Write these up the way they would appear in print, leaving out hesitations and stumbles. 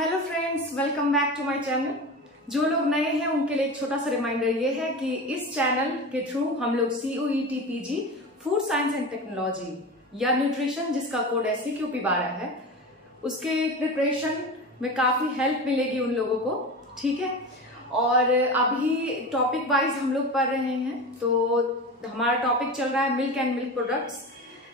Hello friends, welcome back to my channel. जो लोग नए हैं उनके लिए एक छोटा सा रिमाइंडर ये है कि इस चैनल के थ्रू हम लोग COET PG food science and technology या न्यूट्रिशन, जिसका कोड SCQP12 है, उसके प्रिपरेशन में काफी हेल्प मिलेगी उन लोगों को। ठीक है, और अभी टॉपिक वाइज हम लोग पढ़ रहे हैं। तो हमारा टॉपिक चल रहा है मिल्क एंड मिल्क प्रोडक्ट्स,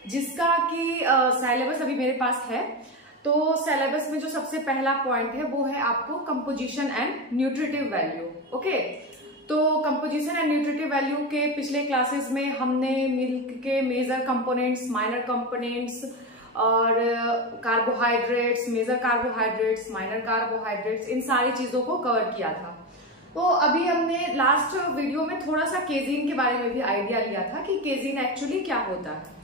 जिसका कि सिलेबस अभी मेरे पास है। तो सिलेबस में जो सबसे पहला पॉइंट है वो है आपको composition and nutritive value. Okay, तो कंपोजिशन एंड न्यूट्रिटिव वैल्यू के पिछले क्लासेस में हमने मिल्क के मेजर कंपोनेंट्स, माइनर कंपोनेंट्स और carbohydrates, major carbohydrates, minor carbohydrates, इन सारी चीजों को कवर किया था। तो अभी हमने लास्ट वीडियो में थोड़ा सा केजीन के बारे में भी आइडिया लिया था कि केजीन एक्चुअली क्या होता है।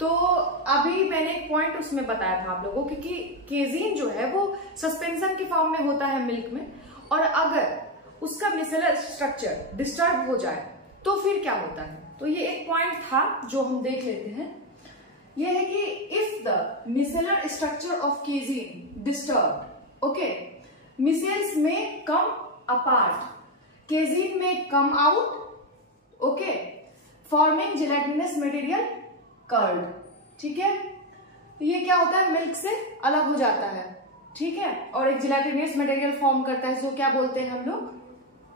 तो अभी मैंने एक पॉइंट उसमें बताया था आप लोगों को कि केजीन जो है वो सस्पेंशन के फॉर्म में होता है मिल्क में, और अगर उसका मिसेलर स्ट्रक्चर डिस्टर्ब हो जाए तो फिर क्या होता है। तो ये एक पॉइंट था जो हम देख लेते हैं। ये है कि if the micellar structure of casein disturb, okay, micelles में कम अपार्ट, केजीन में come out, okay, forming gelatinous material curd. ठीक है, ये क्या होता है, मिल्क से अलग हो जाता है। ठीक है, और एक जेलेटिनस मटेरियल फॉर्म करता है, जो क्या बोलते हैं हम लोग,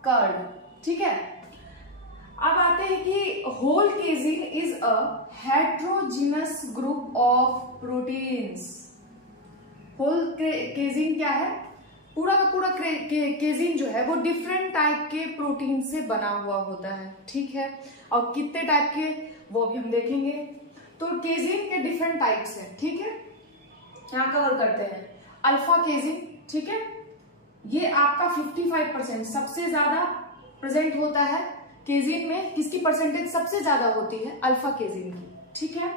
कर्ड। ठीक है, अब आते हैं कि whole casein is a heterogeneous group of proteins. Whole casein क्या है, पूरा का पूरा केजीन जो है वो डिफरेंट टाइप के प्रोटीन से बना हुआ होता है। ठीक है, और कितने टाइप के वो भी हम देखेंगे। तो केजीन के डिफरेंट टाइप्स हैं। ठीक है, यहां कवर करते हैं। अल्फा केजीन, ठीक है, ये आपका 55% सबसे ज्यादा प्रेजेंट होता है केजीन में। किसकी परसेंटेज सबसे ज्यादा होती है, अल्फा केजीन की। ठीक है,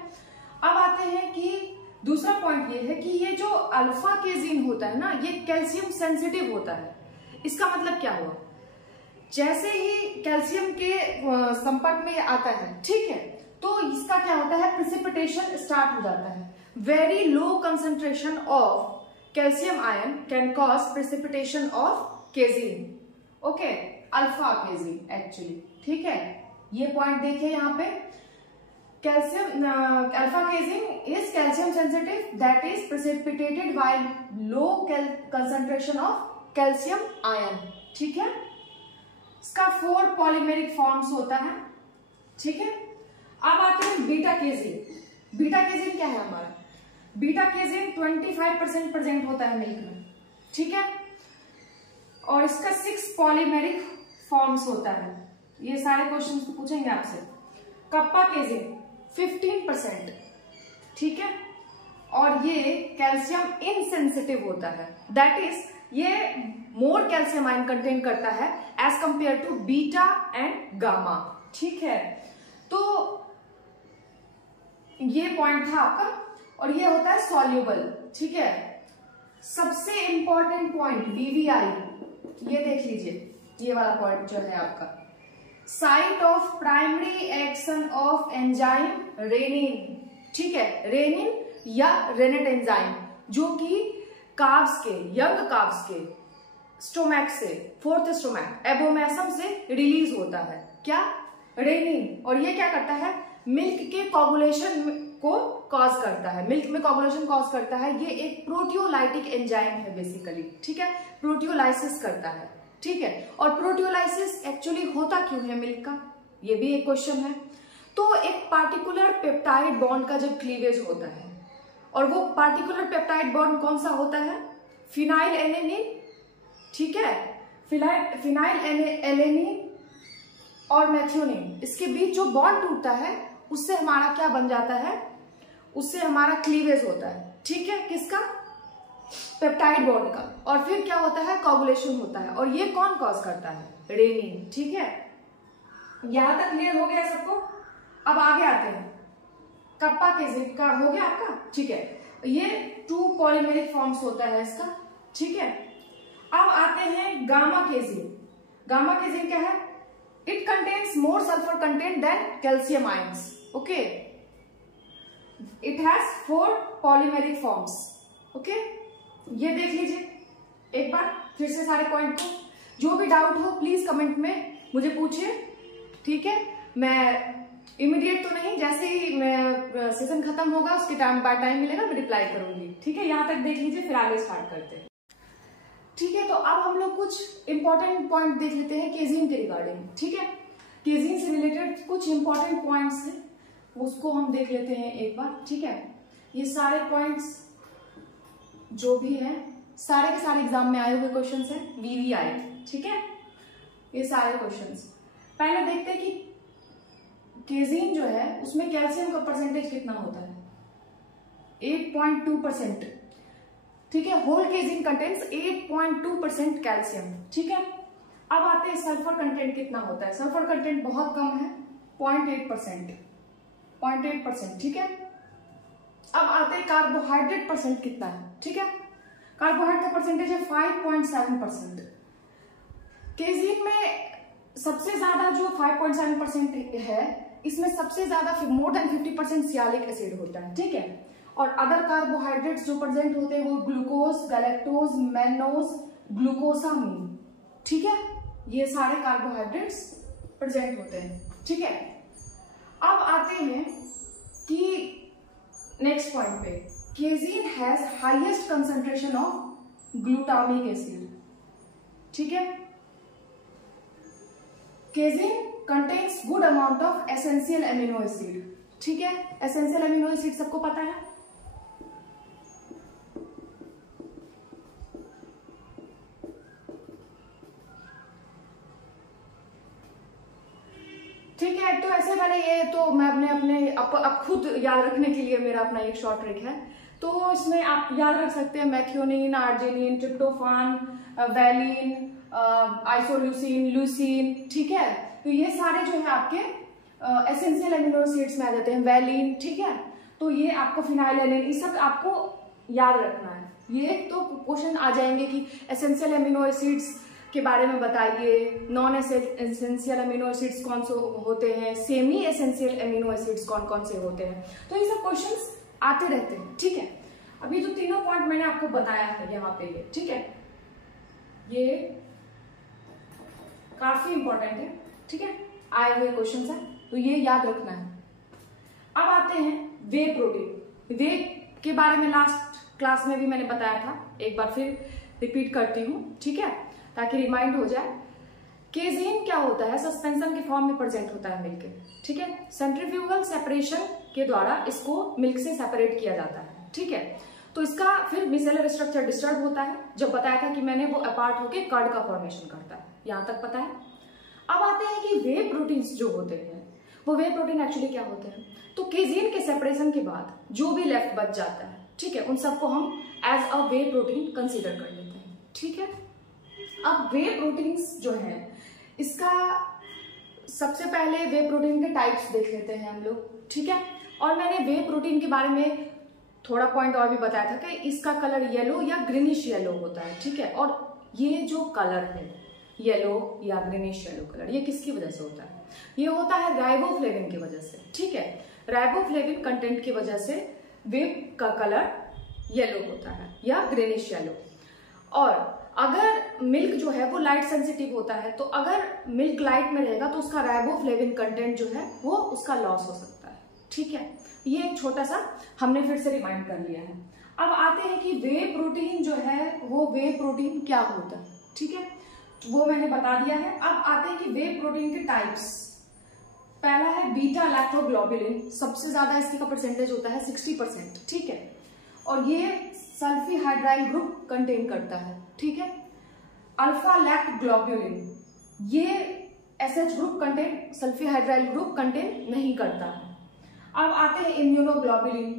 अब आते हैं कि दूसरा पॉइंट ये है कि ये जो अल्फा केजीन होता है ना, ये कैल्शियम सेंसिटिव होता है। इसका मतलब क्या हुआ, जैसे ही कैल्शियम के संपर्क में आता है, ठीक है, तो इसका क्या होता है, प्रेसिपिटेशन स्टार्ट हो जाता है। Very low concentration of calcium ion can cause precipitation of केजीन। Okay, alpha केजीन actually. ठीक है, ये पॉइंट देखिए यहाँ पे, calcium alpha केजीन is calcium sensitive that is precipitated bye low concentration of calcium ion. ठीक है, इसका 4 पॉलीमेरिक फॉर्म्स होता है। ठीक है, अब आते हैं बीटा केजीन। बीटा केजीन क्या है हमारा, बीटा केजीन 25% प्रेजेंट होता है मिल्क में। ठीक है, और इसका 6 पॉलीमेरिक फॉर्म्स होता है। ये सारे क्वेश्चंस तो पूछेंगे आपसे। कप्पा केजीन 15%। ठीक है, और ये कैल्शियम इनसेंसिटिव होता है, दैट इज ये मोर कैल्शियम आयन कंटेन करता है as compare to beta and gamma. ठीक है, तो ये पॉइंट था आपका, और ये होता है सॉल्युबल। ठीक है, सबसे इंपॉर्टेंट पॉइंट BVI, ये देख लीजिए, ये वाला पॉइंट जो है आपका, site of primary action of enzyme rennin. ठीक है, रेनिन या रेनेट एंजाइम, जो कि कार्ब्स के, यंग कार्ब्स के स्टोमैक से, 4th स्टोमैक एबोमेसम से रिलीज होता है। क्या, रेनिन। और ये क्या करता है, मिल्क के कोगुलेशन को कॉज करता है, मिल्क में कोगुलेशन कॉज करता है। ये एक प्रोटियोलाइटिक एंजाइम है बेसिकली। ठीक है, प्रोटियोलाइसिस करता है। ठीक है, और प्रोटियोलाइसिस एक्चुअली होता क्यों है मिल्क का, ये भी एक क्वेश्चन है। तो एक पार्टिकुलर पेप्टाइड बॉन्ड का जब क्लीवेज होता है, और वो पार्टिकुलर पेप्टाइड बॉन्ड कौन सा होता है, फिनाइल एलेनिन। ठीक है, फिनाइल एलेनिन और मैथ्योनिन, इसके बीच जो बॉन्ड टूटता है उससे हमारा क्या बन जाता है, उससे हमारा क्लीवेज होता है। ठीक है, किसका, पेप्टाइड बॉन्ड का, और फिर क्या होता है, कोगुलेशन होता है। और ये कौन कॉज करता है, रेनिन। ठीक है, यहां तक क्लियर हो गया सबको। अब आगे आते हैं, कप्पा केजीन का हो गया आपका। ठीक है, ये 2 पॉलीमेरिक फॉर्म्स होता है इसका। ठीक है, अब आते हैं गामा केजीन। गामा केजीन क्या है, it contains more sulfur content than calcium ions. Okay, it has 4 polymeric forms. Okay, ये देख लीजिए, फिर से सारे पॉइंट को। जो भी डाउट हो प्लीज कमेंट में मुझे पूछिए, ठीक है। मैं इमीडिएट तो नहीं, जैसे ही मैं सेशन खत्म होगा उसके टाइम बाय टाइम मिलेगा मैं रिप्लाई करूंगी, ठीक है। यहाँ तक देख लीजिए, फिर आगे स्टार्ट करते हैं, ठीक है। तो अब हम लोग कुछ इंपॉर्टेंट पॉइंट देख लेते हैं केजीन के रिगार्डिंग, ठीक है। केजीन से रिलेटेड कुछ इंपॉर्टेंट पॉइंट्स हैं, उसको हम देख लेते हैं एक बार, ठीक है। ये सारे पॉइंट्स जो भी है सारे के सारे एग्जाम में आए हुए क्वेश्चंस हैं, VVI, ठीक है। ये सारे क्वेश्चंस पहले देखते हैं कि केजीन जो है उसमें कैल्शियम का परसेंटेज कितना होता है, 8.2%, ठीक है। होल केजीन कंटेंट्स 8.2% कैल्शियम, ठीक है। अब आते हैं सल्फर कंटेंट कितना होता है। सल्फर कंटेंट बहुत कम है, 0.8%, ठीक है। अब आते हैं कार्बोहाइड्रेट परसेंट कितना है, ठीक है। कार्बोहाइड्रेट का परसेंटेज है 5.7%। केजीन में सबसे ज्यादा जो 5.7% है, इसमें सबसे ज्यादा मोर देन 50% सियालिक एसिड होता है, ठीक है। और अदर कार्बोहाइड्रेट्स जो प्रेजेंट होते हैं वो ग्लूकोज, गैलेक्टोज, मैनोज, ग्लूकोसामीन, ठीक है। ये सारे कार्बोहाइड्रेट्स प्रेजेंट होते हैं, ठीक है। अब आते हैं कि नेक्स्ट पॉइंट पे, casein has highest concentration of glutamic acid, ठीक है। Casein contains good amount of essential amino acid, ठीक है। एसेंशियल एमिनो एसिड सबको पता है, ठीक है। तो ऐसे मैंने ये तो मैं अब खुद याद रखने के लिए मेरा अपना एक शॉर्ट ट्रिक है, तो इसमें आप याद रख सकते हैं methionine, arginine, tryptophan, valine, isoleucine, leucine, ठीक है। तो ये सारे जो है आपके एसेंशियल एमिनो एसिड्स में आ जाते हैं, वैलिन, ठीक है। तो ये आपको फिनाइलैनिन, ये सब आपको याद रखना है। ये तो क्वेश्चन आ जाएंगे कि एसेंशियल एमिनो एसिड्स के बारे में बताइए, नॉन एसेंशियल अमीनो एसिड्स कौन से होते हैं, सेमी एसेंशियल अमीनो एसिड्स कौन कौन से होते हैं। तो ये सब क्वेश्चंस आते रहते हैं, ठीक है। अभी जो तीनों पॉइंट मैंने आपको बताया है यहाँ पे, ये ठीक है, ये काफी इंपॉर्टेंट है, ठीक है। आए हुए क्वेश्चंस है, तो ये याद रखना है। अब आते हैं वे प्रोटीन। वे के बारे में लास्ट क्लास में भी मैंने बताया था, एक बार फिर रिपीट करती हूँ, ठीक है, ताकि रिमाइंड हो जाए। केजीन क्या होता है, सस्पेंशन के फॉर्म में प्रेजेंट होता है मिल्क के, ठीक है। सेंट्रीफ्यूगल सेपरेशन के द्वारा इसको मिल्क से सेपरेट किया जाता है, ठीक है। तो इसका फिर मिसेलर स्ट्रक्चर डिस्टर्ब होता है, जब बताया था कि मैंने, वो अपार्ट होके कर्ड का फॉर्मेशन करता है, यहां तक पता है। अब आते हैं कि वे प्रोटीन्स जो होते हैं, वो वे प्रोटीन एक्चुअली क्या होते हैं। तो केजीन के सेपरेशन के बाद जो भी लेफ्ट बच जाता है, ठीक है, उन सबको हम as a whey protein consider कर लेते हैं, ठीक है। अब वे प्रोटीन्स जो है, इसका सबसे पहले वे प्रोटीन के टाइप्स देख लेते हैं हम लोग, ठीक है। और मैंने वे प्रोटीन के बारे में थोड़ा पॉइंट और भी बताया था कि इसका कलर येलो या ग्रीनिश येलो होता है, ठीक है। और ये जो कलर है येलो या ग्रीनिश येलो कलर, ये किसकी वजह से होता है, ये होता है राइबोफ्लेविन की वजह से, ठीक है। राइबोफ्लेविन कंटेंट की वजह से वे का कलर येलो होता है या ग्रीनिश येलो। और अगर मिल्क जो है वो लाइट सेंसिटिव होता है, तो अगर मिल्क लाइट में रहेगा तो उसका राइबोफ्लेविन कंटेंट जो है वो उसका लॉस हो सकता है, ठीक है। ये एक छोटा सा हमने फिर से रिमाइंड कर लिया है। अब आते हैं कि वे प्रोटीन जो है वो वे प्रोटीन क्या होता है, ठीक है, वो मैंने बता दिया है। अब आते हैं कि वे प्रोटीन के टाइप्स। पहला है बीटा लैक्टोग्लोबुलिन, सबसे ज्यादा इसका परसेंटेज होता है 60%, ठीक है। और ये सल्फीहाइड्राइल ग्रुप कंटेन करता है, ठीक है। अल्फा लैक्ट ग्लोबुलिन, ये SH group contain, sulfhydryl group contain नहीं करता है। अब आते हैं immunoglobulin,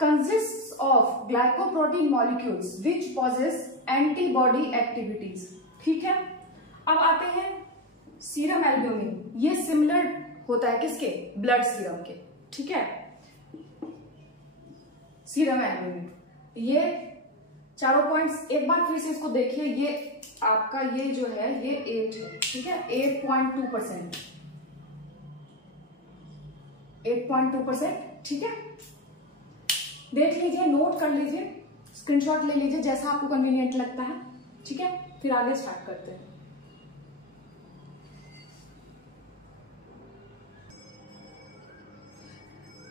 consists of glycoprotein molecules which possess antibody activities, ठीक है। अब आते हैं सीरम एल्ब्यूमिन, ये सिमिलर होता है किसके, ब्लड सीरम के, ठीक है। सीरम एल्ब्यूमिन, ये चारों पॉइंट्स एक बार फिर से इसको देखिए। ये आपका ये जो है ये 8 है, ठीक है, 8.2%, 8.2%, ठीक है। देख लीजिए, नोट कर लीजिए, स्क्रीनशॉट ले लीजिए, जैसा आपको कन्वीनियंट लगता है, ठीक है, फिर आगे स्टार्ट करते हैं।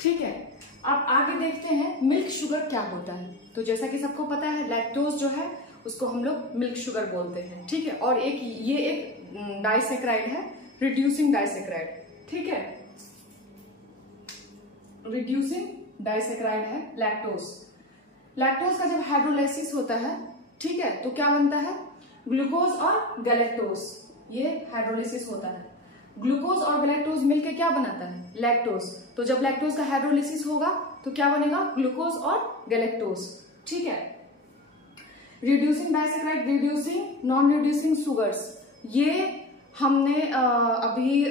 ठीक है, अब आगे देखते हैं मिल्क शुगर क्या होता है। तो जैसा कि सबको पता है, लैक्टोज जो है उसको हम लोग मिल्क शुगर बोलते हैं। ठीक है, और ये एक डाइसेक्राइड है, रिड्यूसिंग डाइसेक्राइड। ठीक है, रिड्यूसिंग डाइसेक्राइड है लैक्टोज। लैक्टोज का जब हाइड्रोलाइसिस होता है, ठीक है, तो क्या बनता है, ग्लूकोज और गैलेक्टोज, ये हाइड्रोलाइसिस होता है। ग्लूकोज और गैलेक्टोज मिलकर क्या बनाता है, लैक्टोज। तो जब लैक्टोज का हाइड्रोलाइसिस होगा तो क्या बनेगा, ग्लूकोज और गैलेक्टोज। ठीक है, reducing disaccharide, reducing non reducing sugars, ये हमने अभी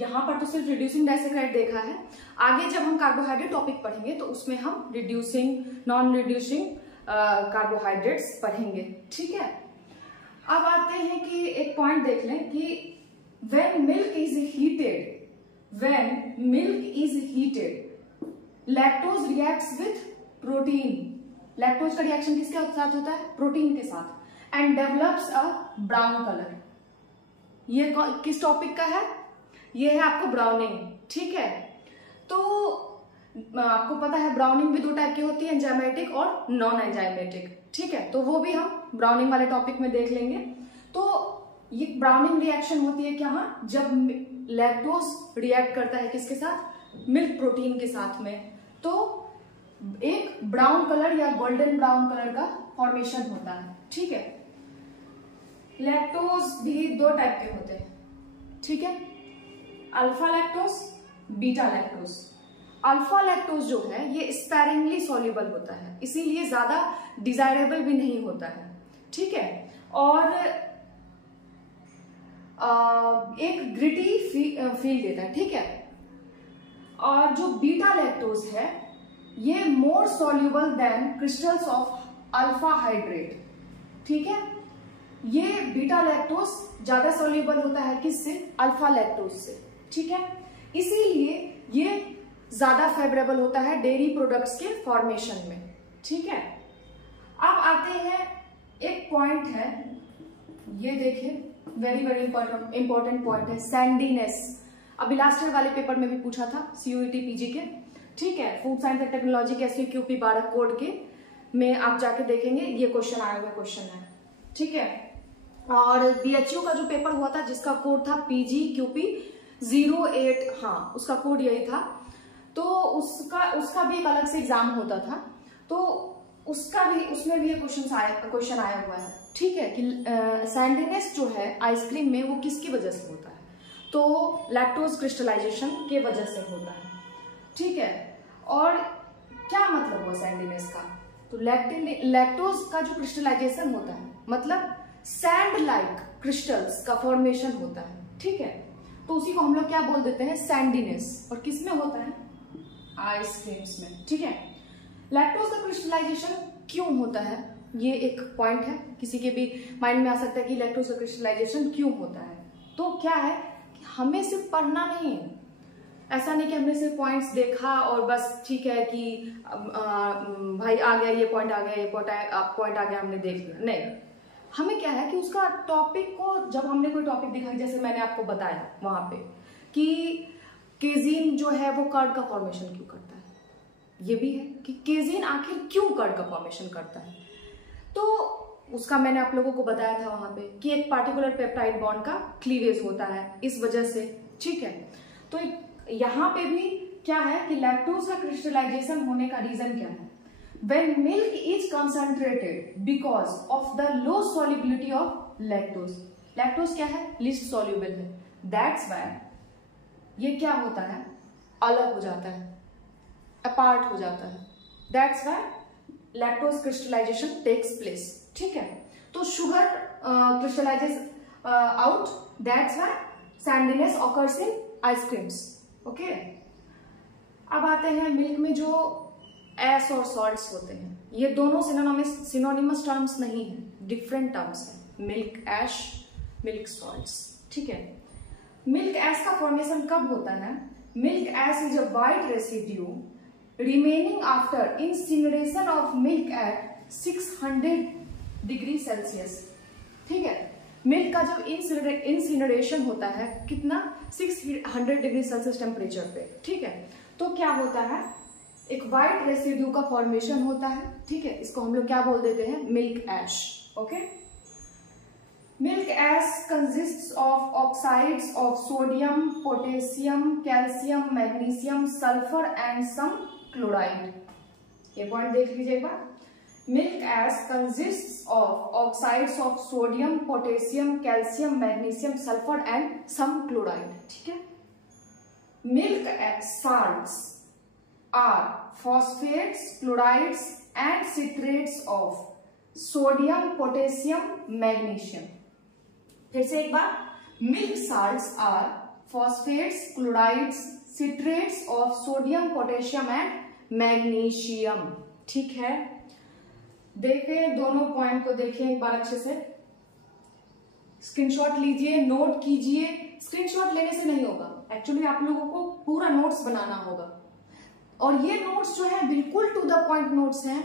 यहाँ पर तो सिर्फ रिड्यूसिंग डाइसेक्राइड देखा है। आगे जब हम कार्बोहाइड्रेट टॉपिक पढ़ेंगे तो उसमें हम रिड्यूसिंग नॉन रिड्यूसिंग कार्बोहाइड्रेट्स पढ़ेंगे। ठीक है, अब आते हैं कि एक पॉइंट देख लें कि when milk is heated lactose reacts with protein। Lactose का रिएक्शन किसके साथ होता है, प्रोटीन के साथ, and develops a brown colour. ये किस टॉपिक का है, ये है आपको ब्राउनिंग। ठीक है, तो आपको पता है ब्राउनिंग भी दो टाइप की होती है, एंजाइमेटिक और नॉन एंजाइमेटिक। ठीक है, तो वो भी हम ब्राउनिंग वाले टॉपिक में देख लेंगे। तो ये ब्राउनिंग रिएक्शन होती है क्या, जब लैक्टोज रिएक्ट करता है किसके साथ, मिल्क प्रोटीन के साथ में, तो एक ब्राउन कलर या गोल्डन ब्राउन कलर का फॉर्मेशन होता है। ठीक है, लैक्टोज भी दो टाइप के होते हैं। ठीक है, alpha lactose, beta lactose. Alpha lactose जो है ये स्पैरिंगली सॉल्युबल होता है, इसीलिए ज्यादा डिजायरेबल भी नहीं होता है। ठीक है, और एक ग्रिटी फील देता है। ठीक है, और जो बीटा लैक्टोज है ये more soluble than crystals of alpha hydrate. ठीक है, ये बीटा लैक्टोज ज्यादा सॉल्युबल होता है किससे, अल्फा लैक्टोज से। ठीक है, इसीलिए ये ज्यादा फेवरेबल होता है डेयरी प्रोडक्ट्स के फॉर्मेशन में। ठीक है, अब आते हैं, एक पॉइंट है, ये देखिए वेरी वेरी इंपॉर्टेंट पॉइंट है, सैंडीनेस। अभी लास्ट ईयर वाले पेपर में भी पूछा था सीयूईटी पीजी के। ठीक है, फूड साइंस एंड टेक्नोलॉजी के SUQP 12 कोड के में आप जाके देखेंगे, ये क्वेश्चन आया हुआ क्वेश्चन है। ठीक है, और BHU का जो पेपर हुआ था जिसका कोड था PGQP 08, हाँ उसका कोड यही था। तो उसका भी एक अलग से एग्जाम होता था, तो उसमें भी ये क्वेश्चन आया हुआ है। ठीक है, कि सैंडीनेस जो है आइसक्रीम में वो किसकी वजह से होता है, तो लैक्टोज क्रिस्टलाइजेशन के वजह से होता है। ठीक है, और क्या मतलब हुआ सैंडीनेस का, तो लैक्टोज का जो क्रिस्टलाइजेशन होता है मतलब सैंड लाइक क्रिस्टल्स का फॉर्मेशन होता है। ठीक है, तो उसी को हम लोग क्या बोल देते हैं, सैंडीनेस। और किसमें होता है, आइसक्रीम्स में। ठीक है, लैक्टोज का क्रिस्टलाइजेशन क्यों होता है, ये एक पॉइंट है, किसी के भी माइंड में आ सकता है कि लैक्टोज का क्रिस्टलाइजेशन क्यों होता है। तो क्या है कि हमें सिर्फ पढ़ना नहीं है, ऐसा नहीं कि हमने सिर्फ पॉइंट्स देखा और बस ठीक है कि भाई आ गया ये पॉइंट, आ गया ये पॉइंट आ गया, हमने देख लिया। नहीं, हमें क्या है कि उसका टॉपिक को, जब हमने कोई टॉपिक देखा, जैसे मैंने आपको बताया वहां पे कि केजीन जो है वो कर्ड का फॉर्मेशन क्यों करता है, ये भी है कि केजीन आखिर क्यों कर्ड का फॉर्मेशन करता है, तो उसका मैंने आप लोगों को बताया था वहां पे कि एक पार्टिकुलर पेप्टाइड बॉन्ड का क्लीवेज होता है इस वजह से। ठीक है, तो यहाँ पे भी क्या है कि लैक्टोज का क्रिस्टलाइजेशन होने का रीजन क्या है, when milk is concentrated because of the low solubility of lactose। Lactose क्या है, लीस्ट सॉल्युबल है, दैट्स व्हाई ये क्या होता है, अलग हो जाता है, अपार्ट हो जाता है, that's why lactose crystallization takes place. ठीक है, तो sugar crystallizes out, that's why sandiness occurs in ice creams. Okay, अब आते हैं मिल्क में जो एस और सॉल्ट्स होते हैं, ये दोनों सिनोनिमस टर्म्स नहीं है, डिफरेंट टर्म्स है, मिल्क एश, मिल्क सॉल्ट्स। ठीक है, मिल्क एश का फॉर्मेशन कब होता है, milk ash is a white residue remaining after incineration of milk at 600 degree Celsius. ठीक है। मिल्क का जब इंसिनरेशन होता है कितना 600 डिग्री सेल्सियस टेम्परेचर पे, ठीक है, तो क्या होता है, एक व्हाइट रेसिड्यू का फॉर्मेशन होता है, ठीक है, इसको हम लोग क्या बोल देते हैं, milk ash. Okay, milk ash consists of oxides of sodium, potassium, calcium, magnesium, sulphur and some chloride. ये पॉइंट देख लीजिएगा, milk ash consists of oxides of sodium, potassium, calcium, magnesium, sulphur and some chloride, ठीक है। Milk salts are phosphates, chlorides and citrates of sodium, potassium, magnesium. फिर से एक बार, milk salts are phosphates, chlorides, citrates of sodium, potassium and magnesium, ठीक है। देखें दोनों पॉइंट को, देखें एक बार अच्छे से, स्क्रीनशॉट लीजिए, नोट कीजिए। स्क्रीनशॉट लेने से नहीं होगा, एक्चुअली आप लोगों को पूरा नोट्स बनाना होगा, और ये नोट्स जो है बिल्कुल टू द पॉइंट नोट्स हैं।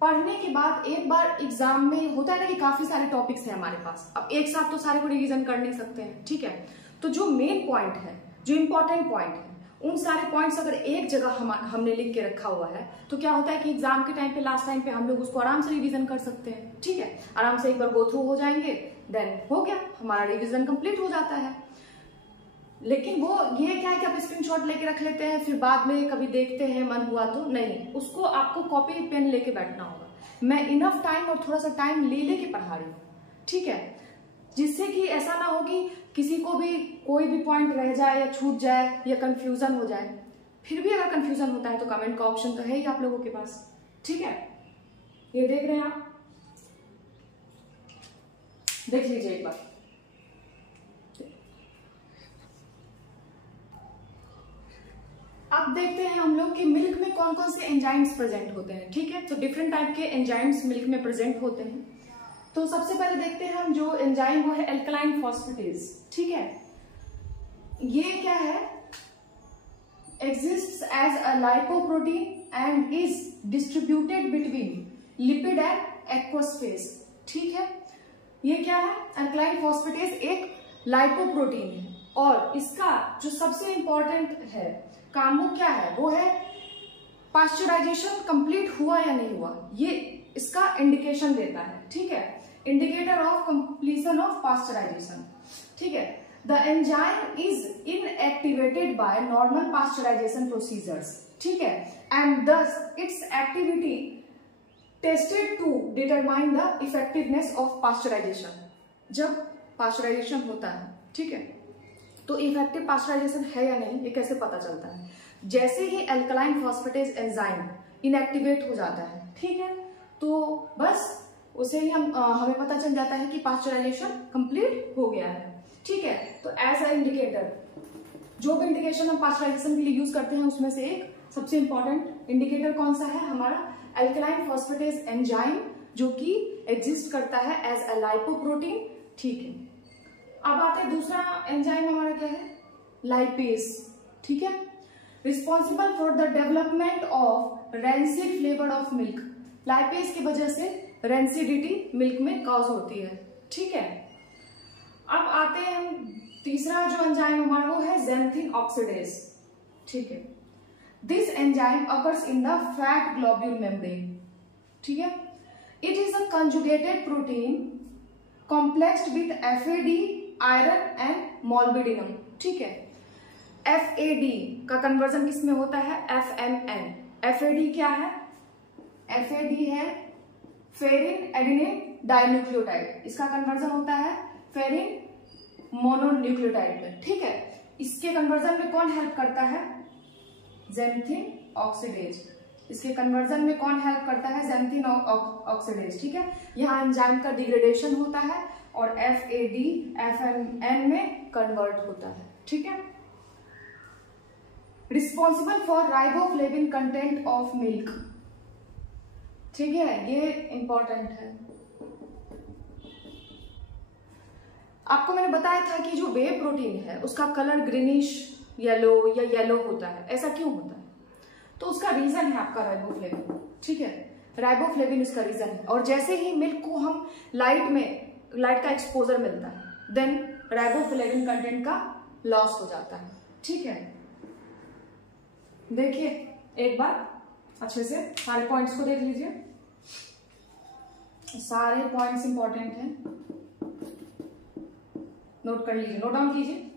पढ़ने के बाद एक बार एग्जाम में होता है ना कि काफी सारे टॉपिक्स हैं हमारे पास, अब एक साथ तो सारे को रिवीजन कर नहीं सकते हैं, ठीक है, तो जो मेन पॉइंट है, जो इंपॉर्टेंट पॉइंट है, उन सारे पॉइंट्स अगर एक जगह हमने लिख के रखा हुआ है तो क्या होता है कि एग्जाम के टाइम पे, लास्ट टाइम पे हम लोग उसको आराम से रिवीजन कर सकते हैं, ठीक है, आराम से एक बार गो थ्रू हो जाएंगे, देन हो गया, हमारा रिवीजन कंप्लीट हो जाता है। लेकिन वो ये क्या है कि आप स्क्रीनशॉट लेके रख लेते हैं, फिर बाद में कभी देखते हैं मन हुआ तो, नहीं, उसको आपको कॉपी पेन लेके बैठना होगा। मैं इनफ टाइम और थोड़ा सा टाइम ले लेके पढ़ा रही हूँ, ठीक है, जिससे कि ऐसा ना हो कि किसी को भी कोई भी पॉइंट रह जाए या छूट जाए या कंफ्यूजन हो जाए। फिर भी अगर कंफ्यूजन होता है तो कमेंट का ऑप्शन तो है ही आप लोगों के पास, ठीक है। ये देख रहे हैं आप, देख लीजिए एक बार। अब देखते हैं हम लोग कि मिल्क में कौन कौन से एंजाइम्स प्रेजेंट होते हैं, ठीक है। तो डिफरेंट टाइप के एंजाइम्स मिल्क में प्रेजेंट होते हैं। तो सबसे पहले देखते हैं हम, जो एंजाइम वो है एल्कलाइन फॉस्फेटेज, ठीक है। ये क्या है, exists as a lipoprotein and is distributed between lipid and aqueous phase, ठीक है। ये क्या है, एल्कलाइन फॉस्फेटेज एक लाइपोप्रोटीन है, और इसका जो सबसे इंपॉर्टेंट है काम, वो क्या है, वो है पास्चराइजेशन कंप्लीट हुआ या नहीं हुआ, ये इसका इंडिकेशन देता है, ठीक है, indicator of completion of pasteurization, ठीक है। The enzyme is inactivated by normal pasteurization procedures, ठीक है, and thus its activity tested to determine the effectiveness of pasteurization. जब पास्चराइजेशन होता है, ठीक है, तो इफेक्टिव पास्चराइजेशन है या नहीं, ये कैसे पता चलता है, जैसे ही एल्कलाइन फॉस्फेटेज एंजाइम इनएक्टिवेट हो जाता है, ठीक है, तो बस उसे ही हमें पता चल जाता है कि पास्चराइजेशन कंप्लीट हो गया है, ठीक है। तो एज अ इंडिकेटर, जो भी इंडिकेशन हम पास्चराइजेशन के लिए यूज करते हैं उसमें से एक सबसे इंपॉर्टेंट इंडिकेटर कौन सा है, हमारा एल्कलाइन फॉस्फेटेज एंजाइम, जो कि एग्जिस्ट करता है एज अ लाइपोप्रोटीन, ठीक है। अब आते हैं दूसरा एंजाइम हमारा क्या है, लाइपेज, ठीक है, responsible for the development of rancid flavour of milk. Lipase की वजह से रेंसिडिटी मिल्क में कॉज होती है, ठीक है। अब आते हैं हम, तीसरा जो एंजाइम हमारा वो है ज़ैंथिन ऑक्सीडेज, ठीक है। This enzyme occurs in the fat globule membrane, ठीक है। It is a conjugated protein complexed with FAD, iron and molybdenum, ठीक है। FAD का कन्वर्जन किसमें होता है, FMN। FAD क्या है, FAD है फेरिन एडेनिन डाइन्यूक्लियोटाइड, इसका कन्वर्जन होता है फेरिन मोनोन्यूक्लियोटाइड में, ठीक है। इसके कन्वर्जन में कौन हेल्प करता है, ज़ैंथिन ऑक्सीडेज। इसके कन्वर्जन में कौन हेल्प करता है, ज़ैंथिन ऑक्सीडेज, ठीक है। यहाँ एंजाइम का डिग्रेडेशन होता है और FAD FMN में कन्वर्ट होता है, ठीक है। Responsible for riboflavin content of milk, ठीक है, ये इंपॉर्टेंट है। आपको मैंने बताया था कि जो वे प्रोटीन है उसका कलर ग्रीनिश येलो या येलो होता है, ऐसा क्यों होता है, तो उसका रीजन है आपका राइबोफ्लेविन, ठीक है। राइबोफ्लेविन इसका रीजन है, और जैसे ही मिल्क को हम लाइट में लाइट का एक्सपोजर मिलता है, देन राइबोफ्लेविन कंटेंट का लॉस हो जाता है। ठीक है, देखिए एक बार अच्छे से सारे पॉइंट्स को देख लीजिए, सारे पॉइंट्स इंपॉर्टेंट हैं, नोट कर लीजिए, नोट डाउन कीजिए।